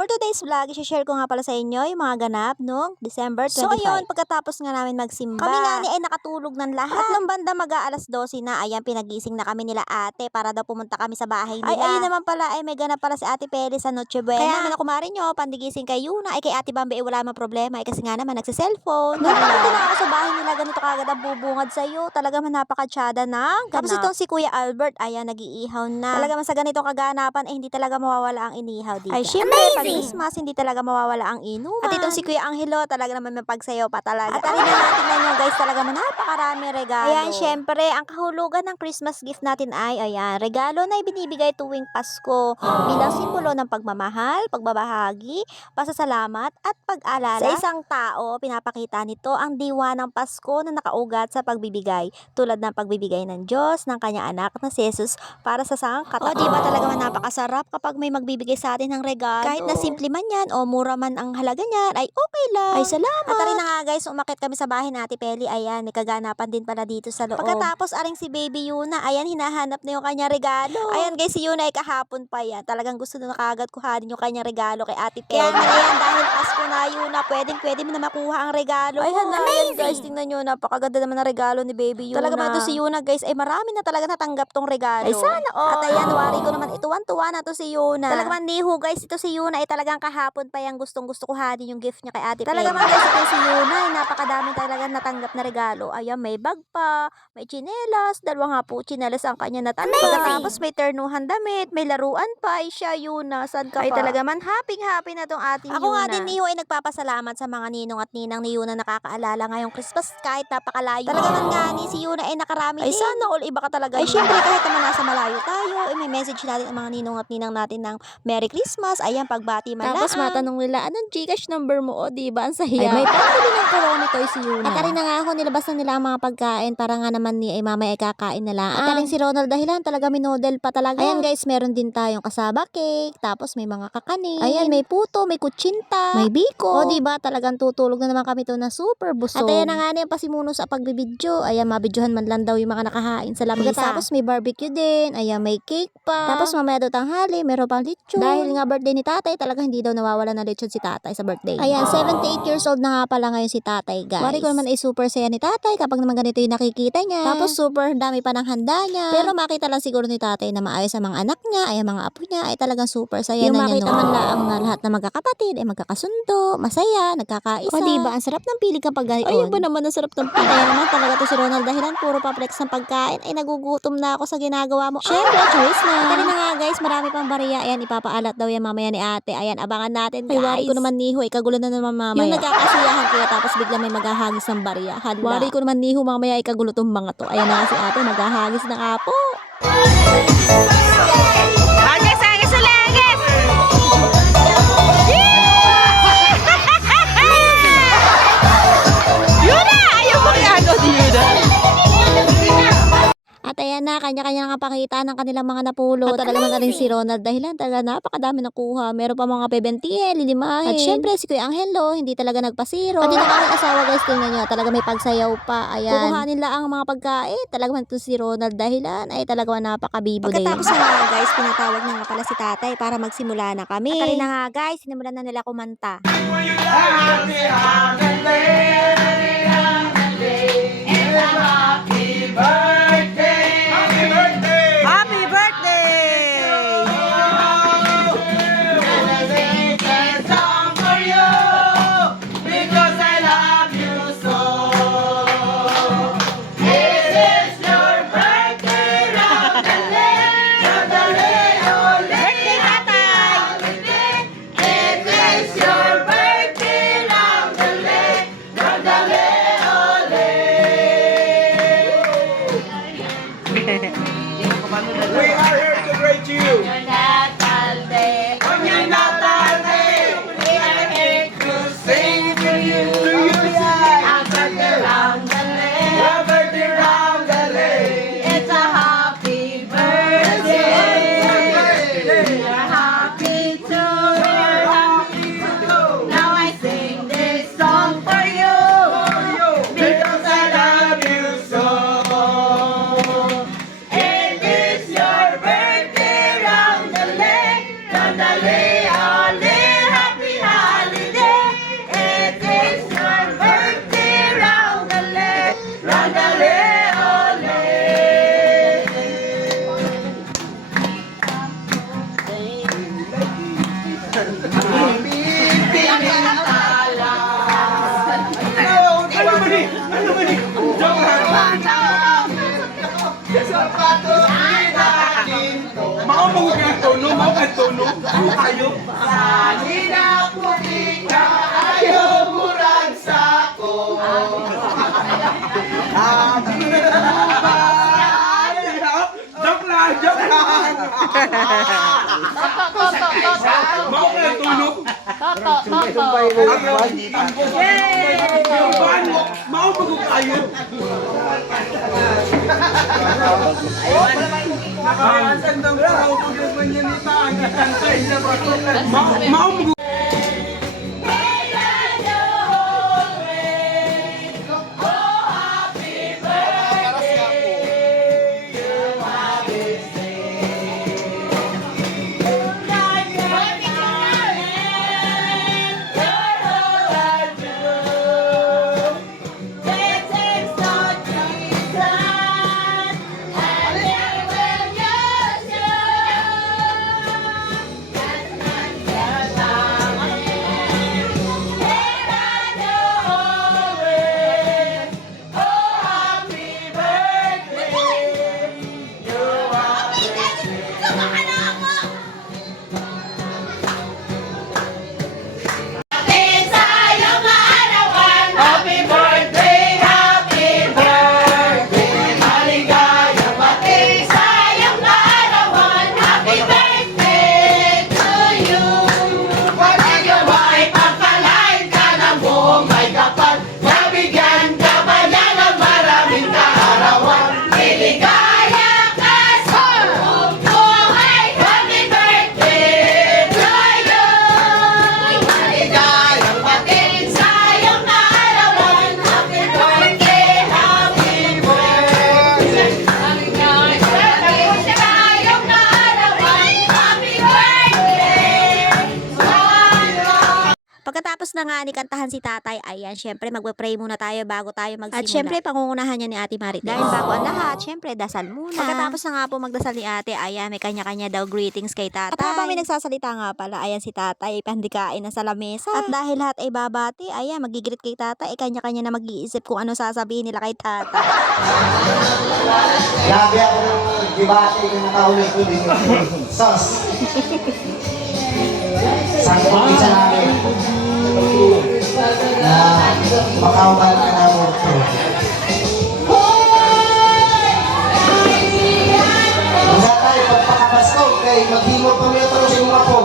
For today's vlog, i-share ko nga pala sa inyo yung mga ganap noong December 25. So ayun, pagkatapos nga namin magsimba, kami nga ni ay nakatulog ng lahat. At nung banda mag-aalas 12 na, ayan, pinagising na kami nila ate para daw pumunta kami sa bahay nila. Ay, ayun naman pala, ay may ganap pala si ate Peli sa Noche Buena. Kaya naman ako marin nyo, pandigising kay Yuna, ay kay ate Bambi, ay wala mang problema, ay kasi nga naman nagsiselfone. Nung nakita na ako sa bahay nila, ganito kagad ang bubungad sa'yo. Talaga man napakatsyada ng ganap. Tapos itong si Kuya Albert, ayan, nag-iihaw na. Talaga man sa ganitong kaganapan, ay hindi talaga mawawala ang inihaw dito. Ay, syempre, pag Christmas, hindi talaga mawawala ang inuman. At itong si Kuya Angelo, talaga naman may pagsayaw pa talaga. At alin na natin na nyo guys, talaga man napakarami regalo. Ayan, syempre, ang kahulugan ng Christmas gift natin ay, ayan, regalo na ibinibigay tuwing Pasko bilang simbolo ng pagmamahal, pagbabahagi, pasasalamat, at pag-alala. Sa isang tao, pinapakita nito ang diwa ng Pasko na nakaugat sa pagbibigay, tulad ng pagbibigay ng Diyos ng kanyang anak na si Jesus para sa sangkatauhan. O, diba talaga man napakasarap kapag may magbibigay sa atin ng regalo. Kahit na simple man yan o mura man ang halaga niyan, ay okay lang. Ay, salamat. At rin na nga guys, umakit kami sa bahay na ate Peli. Ayan, may kaganapan din pala dito sa loob. Pagkatapos, aring si Baby Yuna, ayan, hinahanap na yung kanya regalo. Ayan guys, si Yuna ay kahapon pa yan. Talagang gusto na kagad kuhanin yung kanya regalo kay ate Peli. Kaya ayan, dahil Pasko na Yuna, pwede mo na makuha ang regalo. Ay, ayan guys, tingnan nyo, napakaganda naman ang regalo ni Baby Yuna. Talaga man ito si Yuna guys, ay marami na talaga natanggap tong regalo. Ay, sana all. At ayan, wari ko naman, tuwan-tuwa na to si Yuna. Talaga man niho guys, ito si Yuna ay talagang kahapon pa yung gustong-gusto kuhanin yung gift niya kay ate Peli. Talaga man guys, ito si Yuna ay napakadami talaga natanggap na regalo. Ayan, may bag pa, may tsinelas, dalawa nga po tsinelas ang kanya natanggap. Pagkatapos may ternuhan damit, may laruan pa, ay siya Yuna, saan ka pa? Ay talaga man, happy na tong ating Yuna. Ako nga din niho ay nagpapasalamat sa mga ninong at ninang ni Yuna nakakaalala ngayong Christmas kahit napakalayo. Talaga man nga ni si Yuna ay nakarami din. Ay sana all, iba ka talaga. Ay syempre kahit naman nasa malayo tayo, ay may message natin ang mga ninong at ninang natin ng Merry Christmas. Ayan, pagbati man lang. Tapos matanong nila, anong Gcash number mo? O, diba? Ang saya. Ay, may pambili ng Corona toy si Yuna. At rin na nga ako, nilabas na nila ang mga pagkain para nga naman ni ay mamaya ay kakain na lang. At rin si Ronald dahilan, talaga minodel pa talaga. Ayan guys, meron din tayong kasaba cake, tapos may mga kakanin. Ayan, may puto, may kutsinta, may biko. O, diba? Talagang tutulog na naman kami to na super busog. At ayan na nga na yung pasimuno sa pagbibidyo. Ayan, mabidyohan man lang daw yung mga nakahain sa lamisa. Tapos may barbecue din. Ayan, may cake pa. Tapos mamaya daw tanghali, meron pang lechon. Dahil nga birthday ni tatay, talaga hindi daw nawawala ng lechon si tatay sa birthday. Ayan, 78 years old na nga pala ngayon si tatay, guys. Wari ko naman ay super saya ni tatay kapag naman ganito yung nakikita niya. Tapos super dami pa ng handa niya. Pero makita lang siguro ni tatay na maayos ang mga anak niya, ay mga apo niya, ay talagang super saya yung na niya. Yung makita man lang na lahat na magkakapatid ay magkakasundo, masaya, nagkakaisa. O diba, ang sarap ng piling kapag gayon. Ay, ba naman ang sarap ng piling. Kaya naman talaga to si Ronald dahilan, puro pa flex ng pagkain, ay nagugutom na ako sa ginagawa mo. Syempre, choice na. At na nga guys, marami pang bariya. Ayan, ipapaalat daw yan mamaya ni ate. Ayan, abangan natin guys. Ay, wari ko naman niho, ikagulo na naman mamaya. Yung nagkakasiyahan kaya tapos bigla may maghahagis ng bariya. Hala. Wari ko naman niho, mamaya ikagulo tong mga to. Ayan na si ate, maghahagis ng apo. Agis ulit, agis! Yuna! Ayaw mo kaya ano di Yuna? At ayan na, kanya-kanya nakapakita ng kanilang mga napulot. At talaga man rin si Ronald dahilan talaga napakadami nakuha. Meron pa mga pebentiel, lilimahin. At syempre si Kuya Angelo, hindi talaga nagpasiro. At din ang aming asawa guys, tingnan nyo, talaga may pagsayaw pa. Ayan. Kukuhanin lang ang mga pagkain. Talaga man ito si Ronald dahilan ay talaga napakabibo din. Pagkatapos na nga guys, pinatawag na nga pala si tatay para magsimula na kami. At rin na nga guys, sinimulan na nila kumanta. Happy birthday! Mau mo kaya tono, mau kaya tono. Ayo. Joke lang, joke lang. Mau kaya tono. Mau mo kayo. Mau mo Pagkatapos na nga ni kantahan si tatay, ayan, syempre magpe-pray muna tayo bago tayo magsimula. At syempre, pangungunahan niya ni Ate Marit. Dahil bago ang lahat, syempre, dasal muna. Pagkatapos na nga po magdasal ni ate, ayan, may kanya-kanya daw greetings kay tatay. At habang may nagsasalita nga pala, ayan si tatay, pandikain na sa lamesa. At dahil lahat ay babati, ayan, magigreet kay tatay, kanya-kanya na mag-iisip kung ano sasabihin nila kay tatay. Grabe ako ng debate na nakaulit ko din yung sos. Sabi ko isa namin na makauman ka na mo ito. Masa tayo, pagpakapasko, kay maghimot pa may ito sa mga po.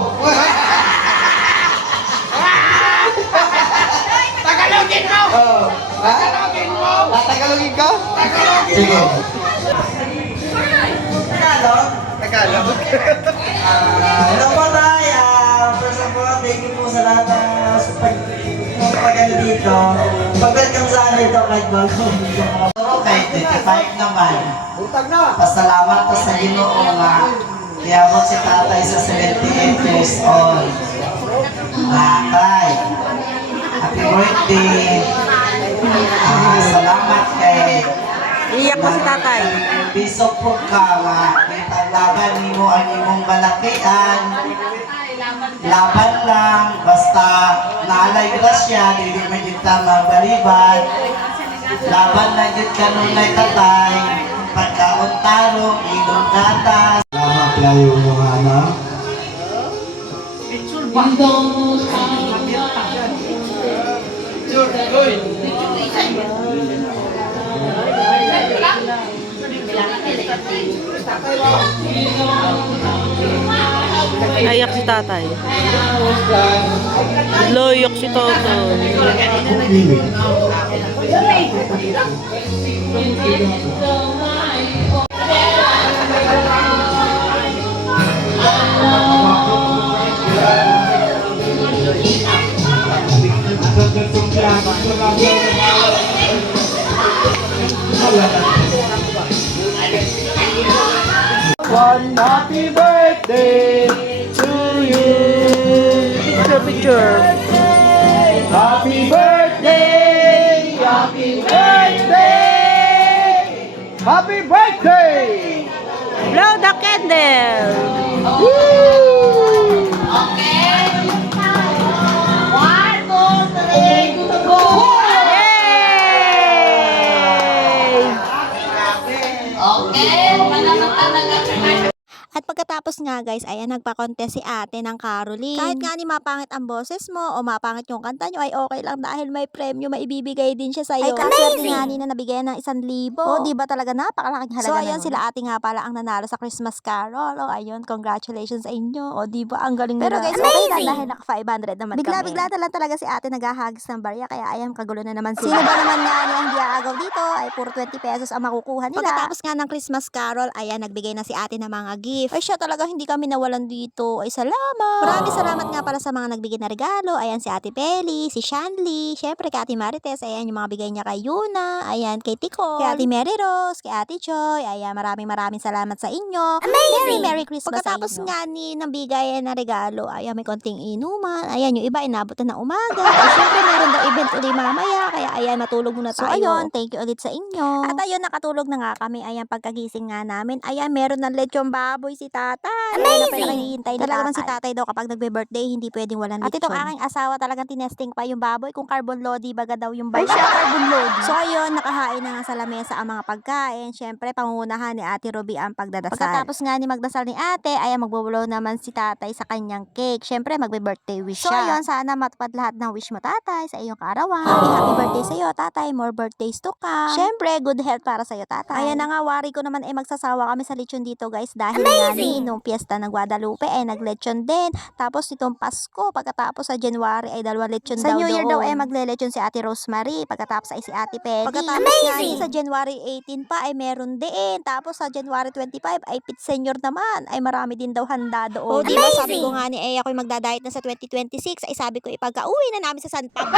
Tagalogin mo! Tagalogin mo! Tagalogin ka? Tagalogin Sige. Tagalog? Tagalog? Hello po tayo! First of all, thank you po sa lahat ng pagpagano dito. Pag-welcome sa amin ito kahit bagong dito. Okay, 25 naman. Butag na! Pasalamat po sa Ginoo nga. Iabot si tatay sa 78 years old. Tatay, happy birthday! Salamat kay Iyak po si tatay. Bisok po ka nga, kitaglaban nimo ang imong balakian. Laban lang, basta naalay grasya, dili man kita mabalibad. Laban na jud kanunay tatay, pagkaon-tarong, ilong gatas. Salamat kayo mga anak. Ayak si tatay. Loyok si Toto. One happy birthday to you. Picture. Happy birthday! Happy birthday! Happy birthday! Blow the candle. Woo! Yay! Okay, malaman talaga. At pagkatapos nga guys, ayan, nagpa-contest si ate ng Caroline. Kahit nga ni mapangit ang boses mo o mapangit yung kanta nyo, ay okay lang dahil may premyo, maibibigay din siya sa'yo. Ay kaswerte nga ni na nabigyan ng 1,000. O di ba talaga napakalaking halaga. So ayan, sila ate nga pala ang nanalo sa Christmas Carol. O ayun, congratulations sa inyo. O di ba ang galing nila. Pero guys, okay lang dahil naka 500 naman bigla-bigla na lang talaga si ate naghahagis ng barya. Kaya ayan, kagulo na naman sila. Sino ba naman nga ni ang diaagaw dito? Ay puro 20 pesos ang makukuha nila. Pagkatapos nga ng Christmas Carol, ayan, nagbigay na si ate ng mga gift. Ay siya talaga, hindi kami nawalan dito. Ay salamat. Maraming salamat nga pala sa mga nagbigay na regalo. Ayan si Ate Peli, si Shanley, syempre kay Ate Marites. Ayan yung mga bigay niya kay Yuna. Ayan kay Ticol, kay Ate Mary Rose, kay Ate Joy. Ayan, maraming salamat sa inyo. Amazing! Merry Christmas pagkatapos sa inyo. Nga ni ng bigay na regalo, ayan may konting inuman. Ayan yung iba inabot na ng umaga. Ay syempre meron daw event uli mamaya. Kaya ayan, matulog muna tayo. So ayun, thank you ulit sa inyo. At ayun, nakatulog na nga kami. Ayan, pagkagising nga namin. Ayan, meron ng lechong baboy si tatay. Amazing! Nakahihintay na talaga si tatay daw kapag nagbe-birthday, hindi pwedeng walang lechon. At itong aking asawa talagang tinesting pa yung baboy kung carbon lodi baga daw yung baboy. Ay siya, carbon lodi. So ayun, nakahain na nga sa lamesa ang mga pagkain. Syempre, pangunahan ni Ate Ruby ang pagdadasal. Pagkatapos nga ni magdasal ni ate, ay magbubulaw naman si tatay sa kanyang cake. Syempre, magbe-birthday wish siya. So ayun, sana matupad lahat ng wish mo tatay sa iyong kaarawan. Happy birthday sa iyo tatay, more birthdays to come. Syempre, good health para sa iyo tatay. Ayan na nga, wari ko naman magsasawa kami sa lechon dito guys dahil nga nung piyesta ng Guadalupe ay naglechon din. Tapos itong Pasko, pagkatapos sa January ay 2 lechon daw doon. Sa New Year daw ay magle-lechon si Ate Rosemary, pagkatapos ay si Ate Peggy. Pagkatapos nga sa January 18 pa ay meron din. Tapos sa January 25 ay Pit Senior naman, ay marami din daw handa doon. O diba sabi ko nga ni ako'y magdadayet na sa 2026, ay sabi ko ipagka-uwi na namin sa San Pablo.